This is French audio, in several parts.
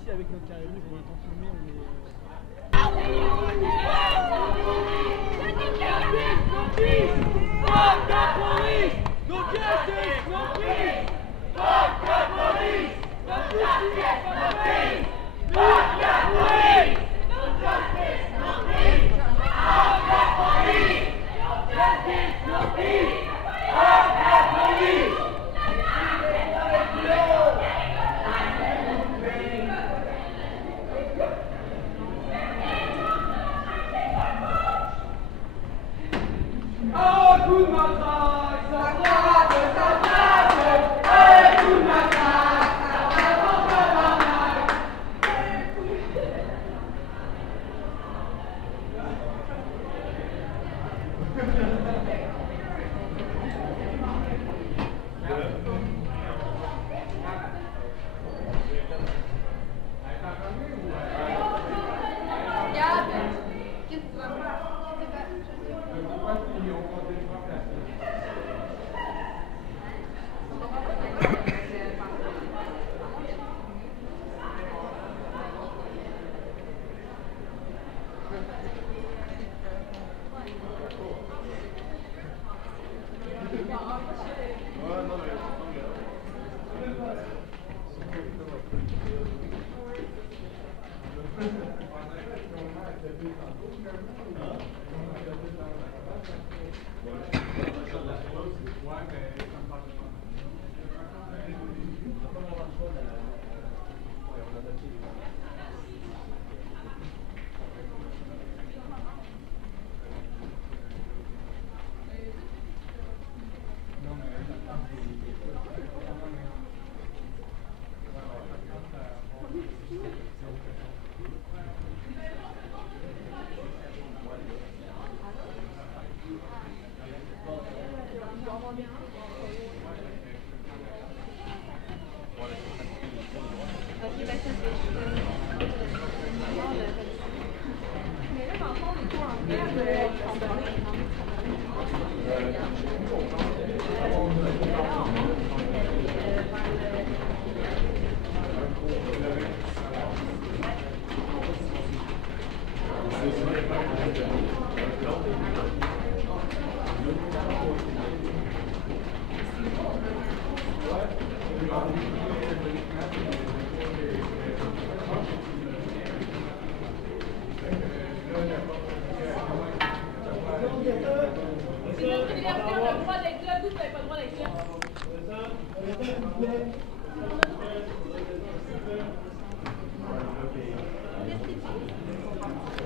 ici avec notre carré rouge, on entend filmer, on est... Fuck the police! No justice! No peace! Fuck the police! No justice! No peace! Fuck the police! No justice! No peace! Fuck the police! No justice! No peace! Fuck the police! Oh, coup de matraque, ça frappe, coup de matraque, ça frappe,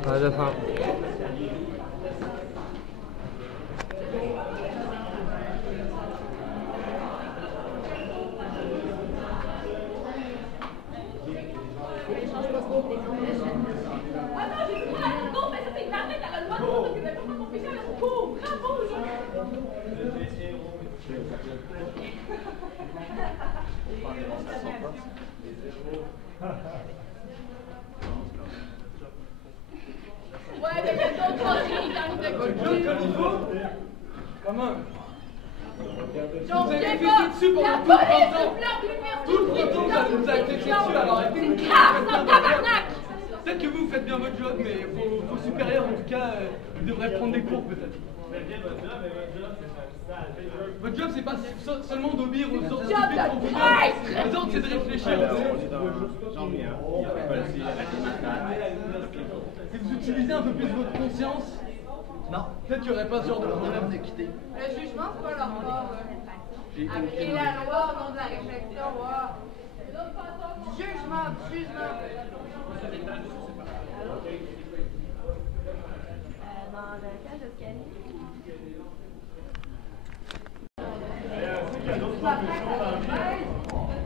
À la fin. Ouais, mais maintenant, toi, il t'arrive avec le Comme il faut. Comment? J'en Vous avez sais été pas. dessus pendant La tout le police printemps. se plaint de l'université. Tout le printemps, ça nous a été dessus, alors arrêtez de nous dire Ah, que c'est un vous faites bien votre tabarnak. job. Peut-être que vous faites bien votre job, mais vos supérieurs, en tout cas, ils devraient prendre des cours, peut-être. Votre job, c'est pas seulement d'obéir aux ordres. Les ordres, c'est de réfléchir. Si vous utilisez un peu plus votre conscience, non, peut-être qu'il n'y aurait pas ce genre de problème d'équité. Le jugement, c'est pas leur mort. Appliquer la loi au nom de la réflexion, Jugement, jugement. Dans le cage d'escalier. Il y a d'autres propositions dans le film.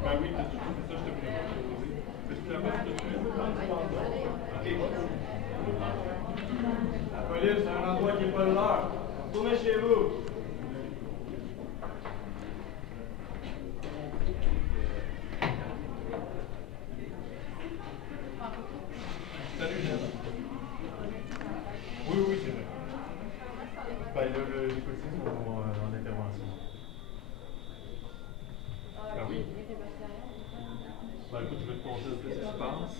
Ben oui, c'est ça, je te voulais proposer. Est-ce que tu la passes tout de suite? OK. La police, c'est un endroit qui n'est pas le leur. Retournez chez vous. Salut, Jeanne. Oui, oui, c'est vrai. Ben, les policiers sont en intervention. Ben oui. Ben écoute, je vais te conter ce qui se passe.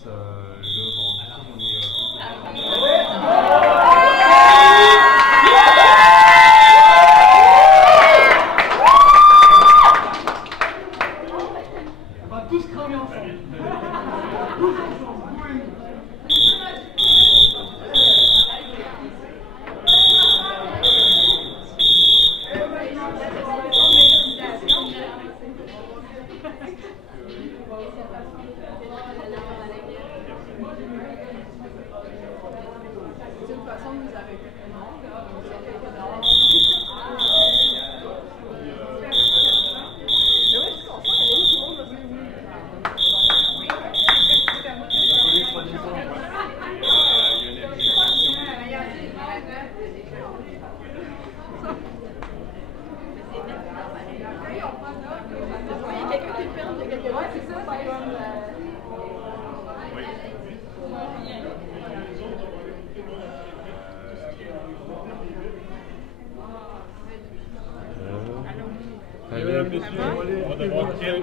Mesdames, messieurs, on va devoir tirer.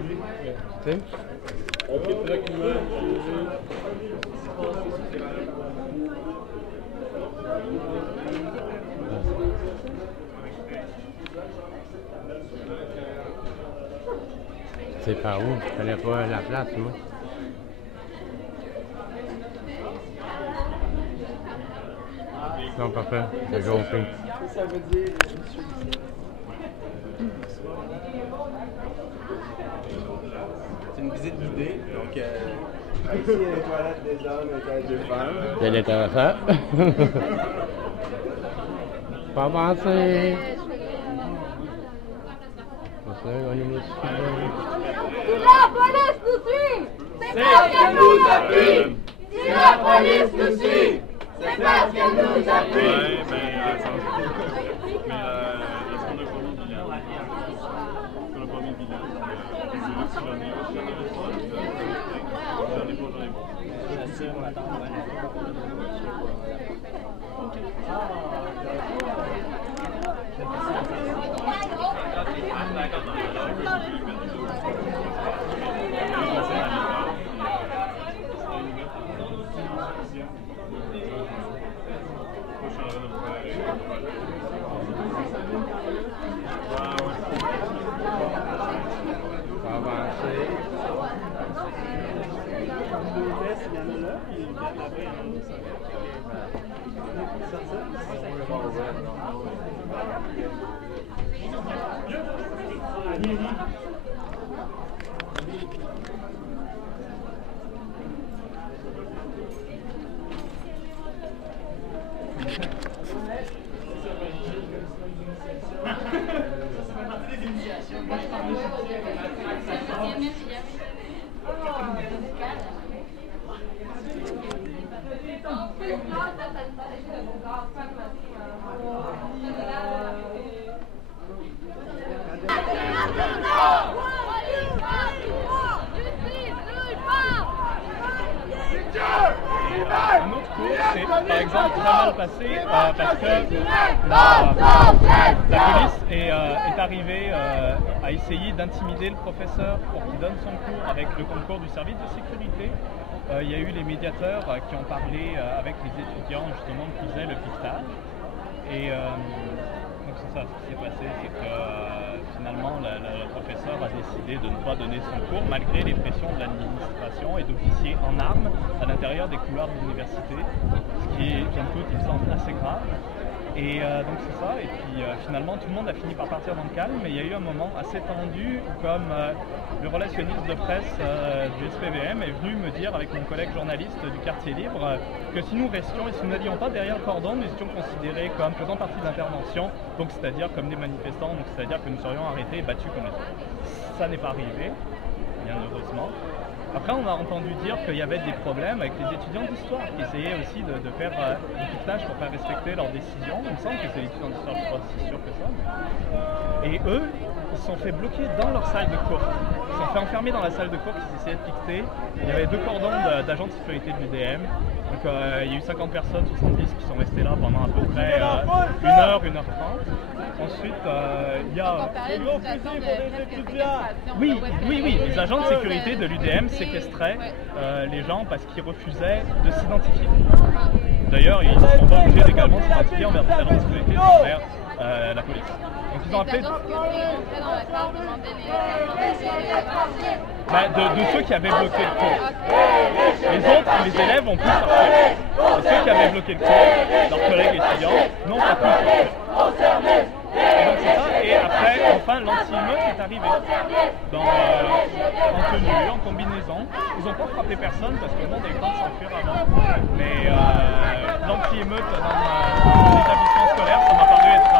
Tu Ok, tranquillement. C'est par où? Je connais pas la place, moi. Non, parfait. J'ai compris. Ça veut dire c'est une visite guidée, donc ici il y a les toilettes des hommes et des femmes. C'est intéressant. Pas avancer. Si la police nous suit, c'est parce qu'elle nous a pris. Si la police nous suit, c'est parce qu'elle nous a pris. Ouais, mais est-ce qu'on a pas mis de bilan? Est-ce qu'on a pas mis de bilan? J'en ai pas. Un autre cours, c'est par exemple très mal passé parce que la police est arrivée à essayer d'intimider le professeur pour qu'il donne son cours avec le concours du service de sécurité. Il y a eu les médiateurs qui ont parlé avec les étudiants justement qui faisaient le piquetage. Et donc c'est ça, ce qui s'est passé, c'est que finalement le professeur a décidé de ne pas donner son cours malgré les pressions de l'administration et d'officiers en armes à l'intérieur des couloirs de l'université, ce qui est, bien toute, il me semble assez grave. Et donc c'est ça, et puis finalement tout le monde a fini par partir dans le calme, mais il y a eu un moment assez tendu comme le relationniste de presse du SPVM est venu me dire avec mon collègue journaliste du quartier libre que si nous restions et si nous n'allions pas derrière le cordon, nous étions considérés comme faisant partie de l'intervention, donc c'est-à-dire comme des manifestants, donc c'est-à-dire que nous serions arrêtés et battus comme les autres. Ça n'est pas arrivé, bien heureusement. Après, on a entendu dire qu'il y avait des problèmes avec les étudiants d'histoire qui essayaient aussi de faire du piquetage pour faire respecter leurs décisions. Il me semble que c'est les étudiants d'histoire, je suis pas si sûr que ça. Et eux, ils se sont fait bloquer dans leur salle de cours. Ils se sont fait enfermer dans la salle de cours qu'ils essayaient de piqueter. Il y avait 2 cordons d'agents de sécurité de l'UDM. Donc il y a eu 50 personnes, 70 qui sont restées là pendant à peu près 1h, 1h30. Ensuite, il y a... Oui, les agents de sécurité de l'UDM séquestraient les gens parce qu'ils refusaient de s'identifier. D'ailleurs, ils ne sont pas obligés légalement de s'identifier envers des agents de sécurité envers la police. Donc ils ont appelé... de ceux qui avaient bloqué le cours. Les autres, les élèves ont pu sortir. Et ceux qui avaient bloqué le cours, leurs collègues étudiants, n'ont pas pu sortir. Et donc c'est ça, et après, enfin, l'anti-émeute est arrivé. En tenue, en combinaison. Ils n'ont pas frappé personne parce que le monde a eu le temps de s'enfuir avant. Mais l'anti-émeute dans l'établissement scolaire, ça m'a paru être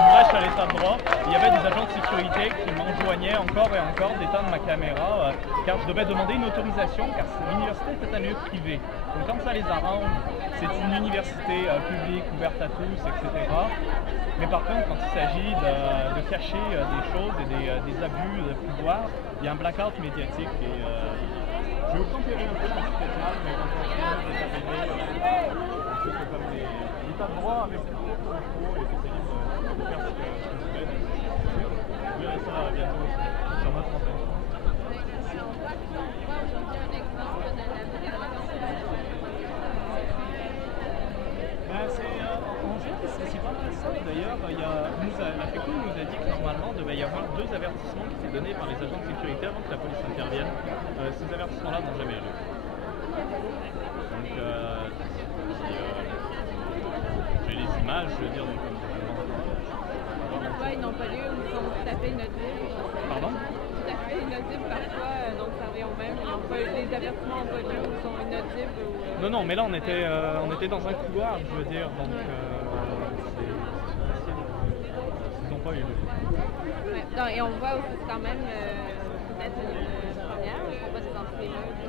une brèche à l'état de droit. Il y avait des agents de sécurité qui m'enjoignaient encore et encore d'éteindre ma caméra car je devais demander une autorisation car l'université était un lieu privé. Donc quand ça les arrange, c'est une université publique, ouverte à tous, etc. Mais par contre, quand il s'agit de cacher des choses et des abus de pouvoir, il y a un blackout médiatique. Et je vais vous tempérer un peu quand c'était mal, mais quand on est arrivé, c'est comme l'état de droit avec le micro et c'était libre de faire ce que vous voulez. Vous verrez ça bientôt. 2 avertissements qui étaient donnés par les agents de sécurité avant que la police intervienne. Ces avertissements-là n'ont jamais eu lieu. Donc, j'ai les images, je veux dire. Donc, parfois, ils n'ont pas lieu ou ils sont tout à fait inaudibles. Pardon? Tout à fait inaudibles parfois, donc ça revient au même. Les avertissements n'ont pas lieu ou sont inaudibles. Ou, Non, mais là, on était dans un couloir, je veux dire. Donc, ils n'ont pas eu lieu. Ouais. Non, et on voit aussi quand même peut-être une première, on voit des anti-émeutes.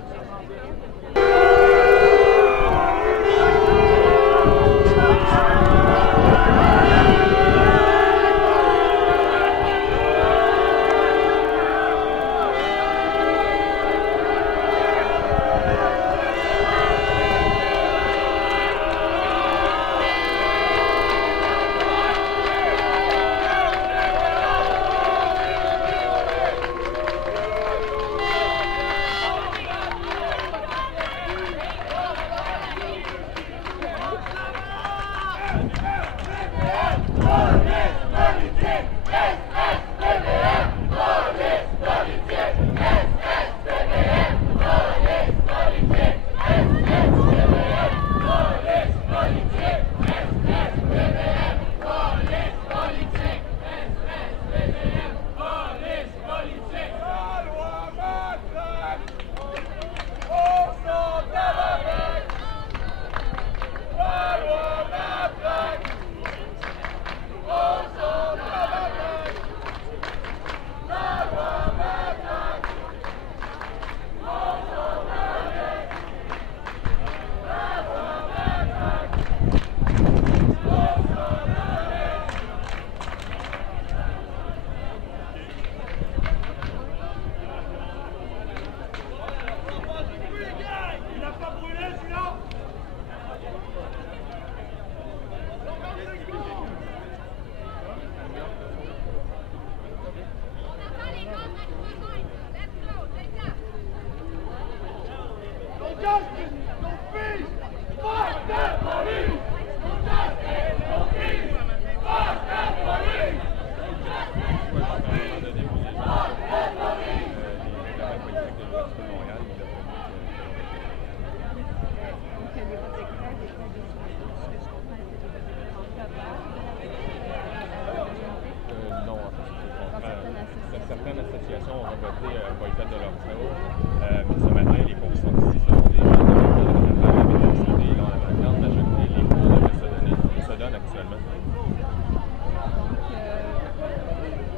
Certaines associations ont voté boycott de leur travaux, mais ce matin, les cours qui sont ici seront des gens de la santé, dont la grande majorité des cours devraient se donnent actuellement.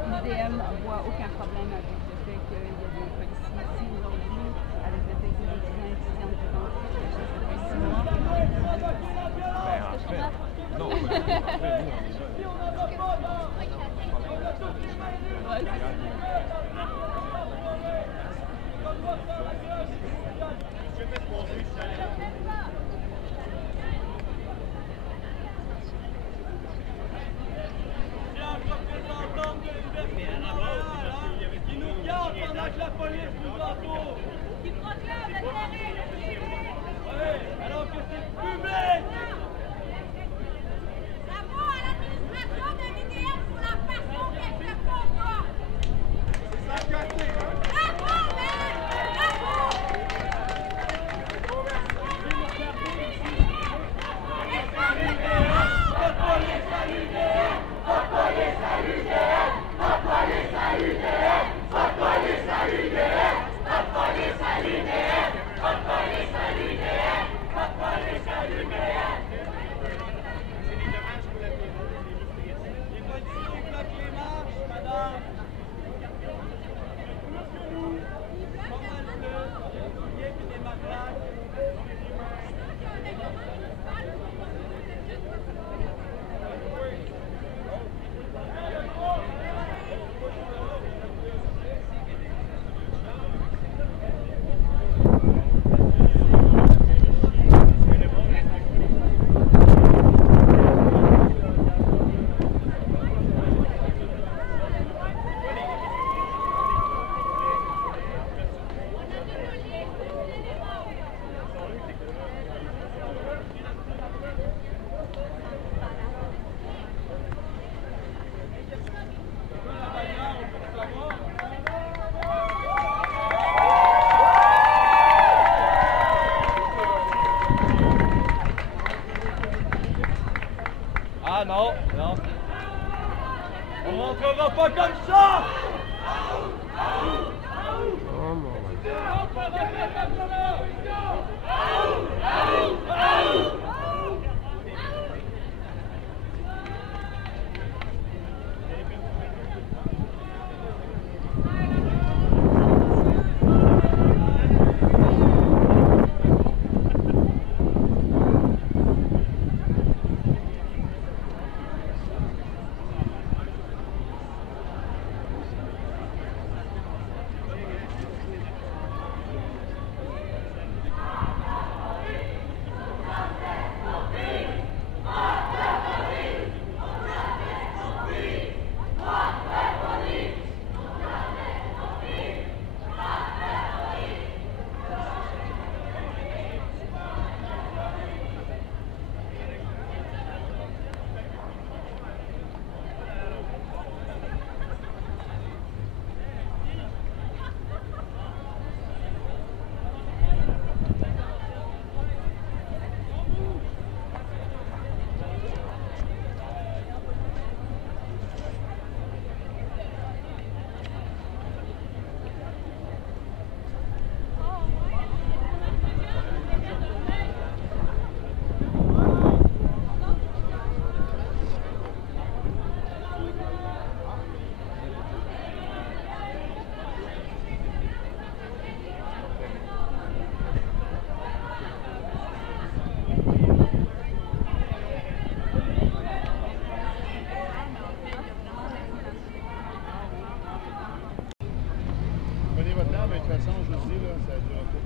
L'IDM ne voit aucun problème avec le fait qu'il y a des policiers ici aujourd'hui, avec le fait que les étudiants et étudiantes qui vont En fait, non, nous, on est Qui nous garde pendant que la police nous entoure. Qui proclame la terreur. Oui, alors que c'est public. Bravo à l'administration de l'IDM pour la façon qu'elle fait combat. Bravo, man! Bravo! mais de toute façon, je vous dis, là, ça dure un peu.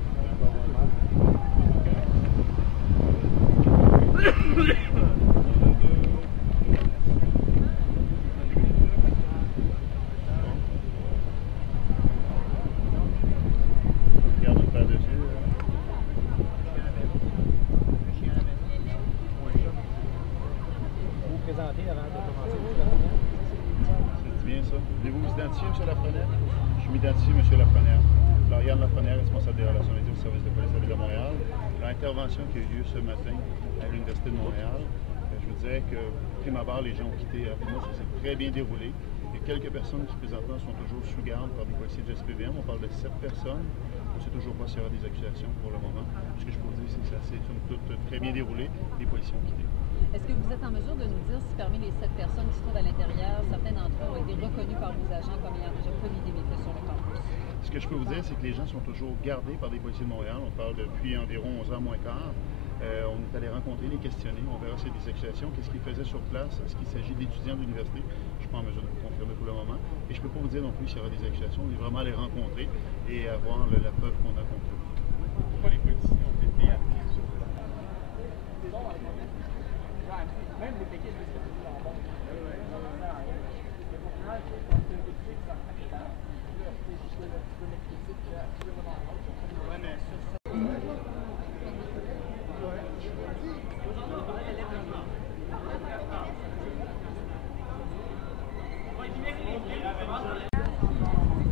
Regarde une paire dessus. Vous présentez avant de commencer. C'est bien ça. Voulez-vous vous identifier, M. Lafrenière? Je m'identifie, M. Lafrenière. Lauriane Lafrenière, responsable des relations médias au service de police de la Ville de Montréal. L'intervention qui a eu lieu ce matin à l'Université de Montréal, je vous dirais que, prime abord, les gens ont quitté rapidement, ça s'est très bien déroulé. Il y a quelques personnes qui, présentement, sont toujours sous garde par des policiers de SPVM. On parle de 7 personnes. On ne sait toujours pas s'il y aura des accusations pour le moment. Ce que je peux vous dire, c'est que ça s'est très bien déroulé. Les policiers ont quitté. Est-ce que vous êtes en mesure de nous dire si parmi les 7 personnes qui se trouvent à l'intérieur, certains d'entre eux ont été reconnus par vos agents comme ayant déjà commis des méfaits sur le campus? Ce que je peux vous dire, c'est que les gens sont toujours gardés par des policiers de Montréal. On parle depuis environ 11h moins quart. On est allé rencontrer, les questionner. On verra s'il y a des accusations. Qu'est-ce qu'ils faisaient sur place? Est-ce qu'il s'agit d'étudiants de l'université? Je ne suis pas en mesure de vous confirmer pour le moment. Et je ne peux pas vous dire non plus s'il y aura des accusations. On est vraiment à les rencontrer et à voir la preuve qu'on a conclue. Pourquoi les policiers ont été appelés sur place? Même les péquistes de ce jambon.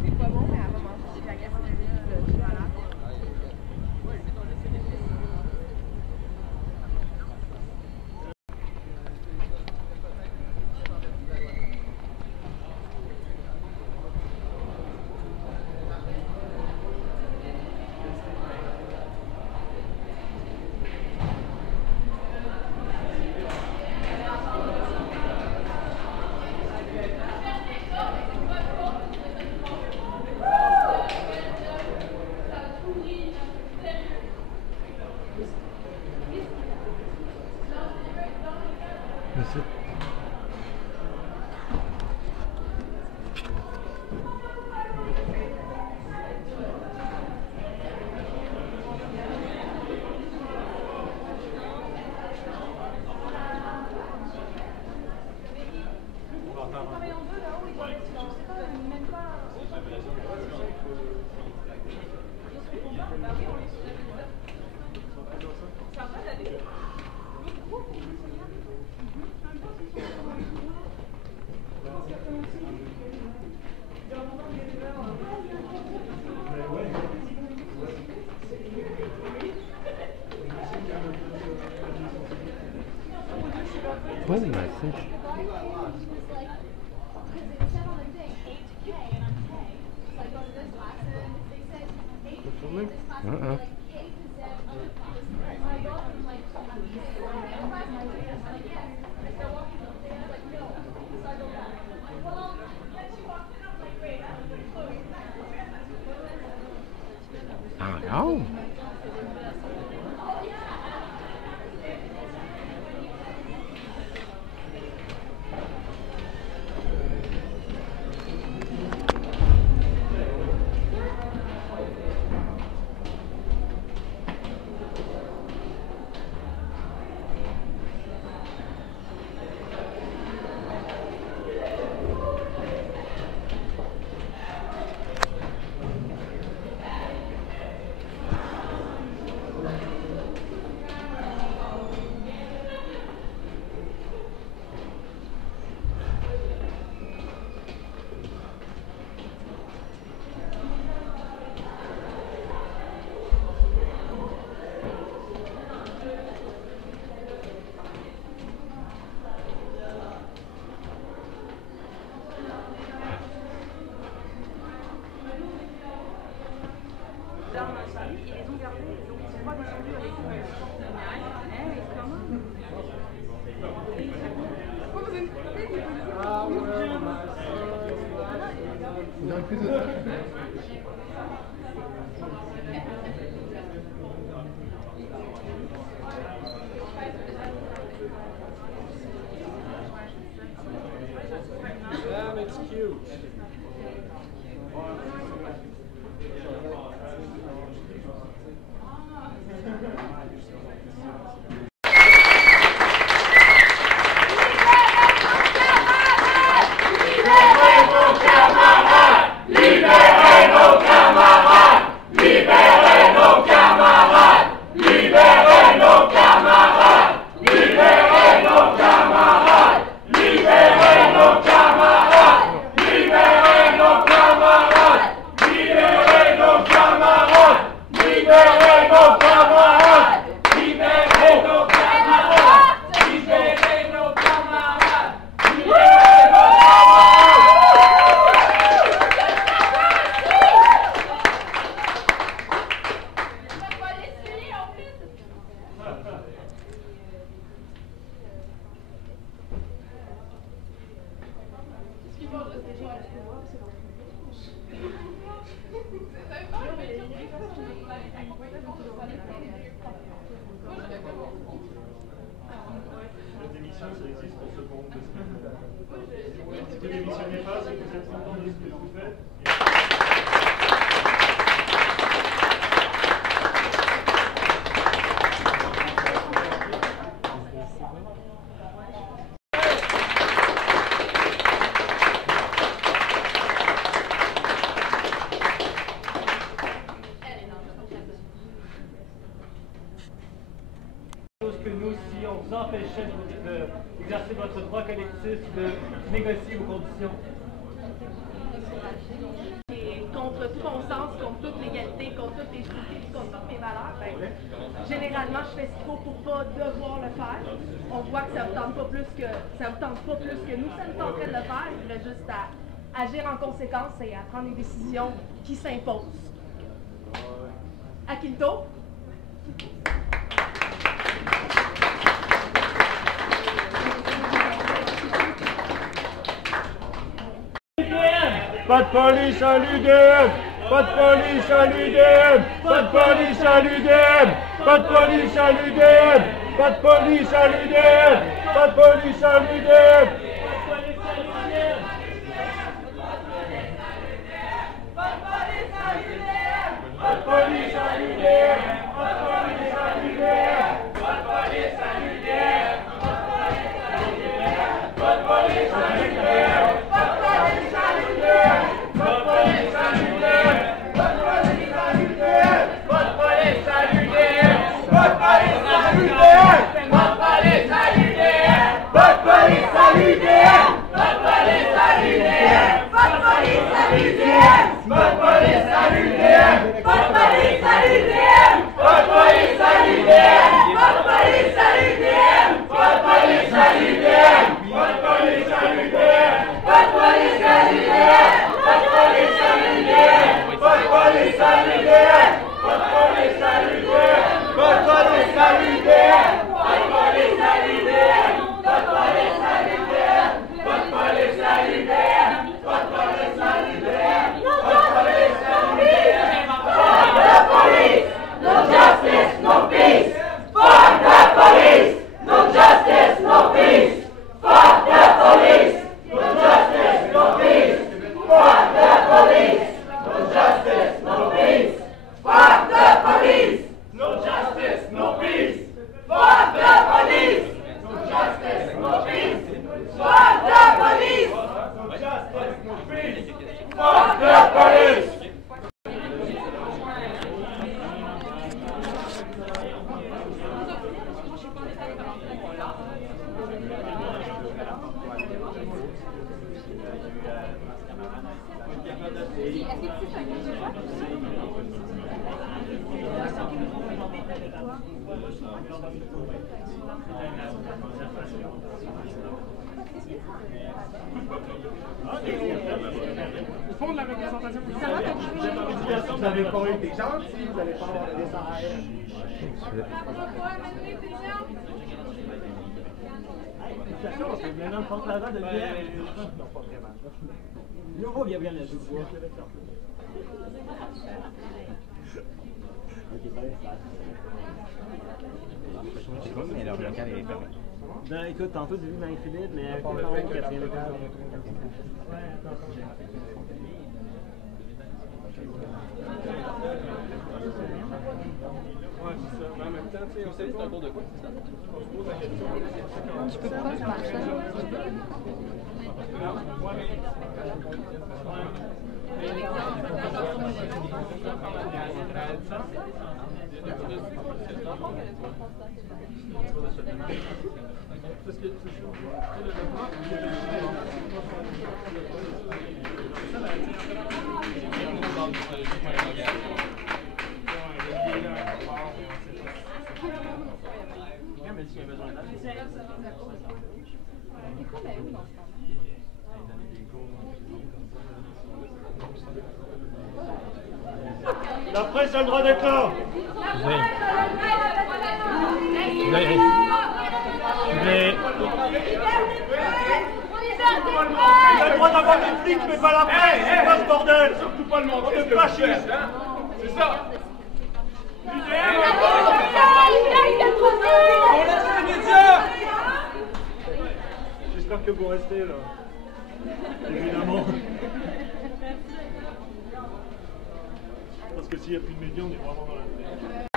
C'est pas bon, mais elle va manger de la gastronomie de chocolat. Merci. Oh, merci. Encore? It's cute. La démission, ça existe pour ce compte de ce que vous faites. Si vous ne démissionnez pas, c'est que vous êtes content de ce que vous faites. Que nous, si on vous empêchait d'exercer votre droit collectif, de négocier vos conditions. Et contre tout bon sens, contre toute l'égalité, contre toutes les justices, contre toutes mes valeurs, ben, généralement, je fais ce qu'il faut pour pas devoir le faire. On voit que ça ne tente pas plus que nous, ça nous tenterait de le faire. Il faudrait juste à agir en conséquence et à prendre les décisions qui s'imposent. À qui le tour? Pas de police à l'UDM! Pas de police à l'UDM! Pas de police à l'UDM! Pas de police à l'UDM! Pas de police à l'UDM! Pas de police à l'UDM! Pas de police à l'UDM! Pas de police à l'UDM! Pas de police à l'UDM! Pas de police à l'UDM! Pas de police à l'UDM! Au fond de la représentation, vous n'avez pas été gentil, vous n'allez pas avoir de dessin. On peut maintenant prendre la de bière. Non, pas vraiment. Nous, il y a bien la joue. Je sais pas, mais leur local est fermé. Ben écoute, tantôt j'ai vu Marie-Philippe, mais pas le quatrième étage. Ouais, c'est ça. Mais en même temps, tu sais, on sait c'est un cours de quoi, c'est ça? On se pose la question. Tu peux pas faire ça. Parce que La presse a le droit d'être là. Vous avez le droit d'avoir des flics, mais pas la presse. C'est pas ce bordel. surtout pas le monde. On est fascistes. C'est ça. On laisse les médias! que vous restez là. Évidemment. Parce que s'il n'y a plus de médias, on est vraiment dans la tête.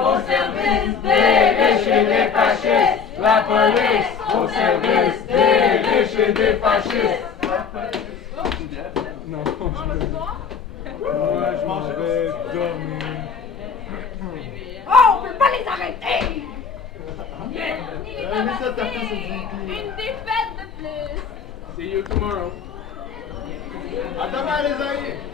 Au service des riches et des fascistes, la police au service des riches et des fascistes. Non, je m'en vais dormir. Oh, on peut pas les arrêter! Une défaite de plus! See you tomorrow. À demain les amis!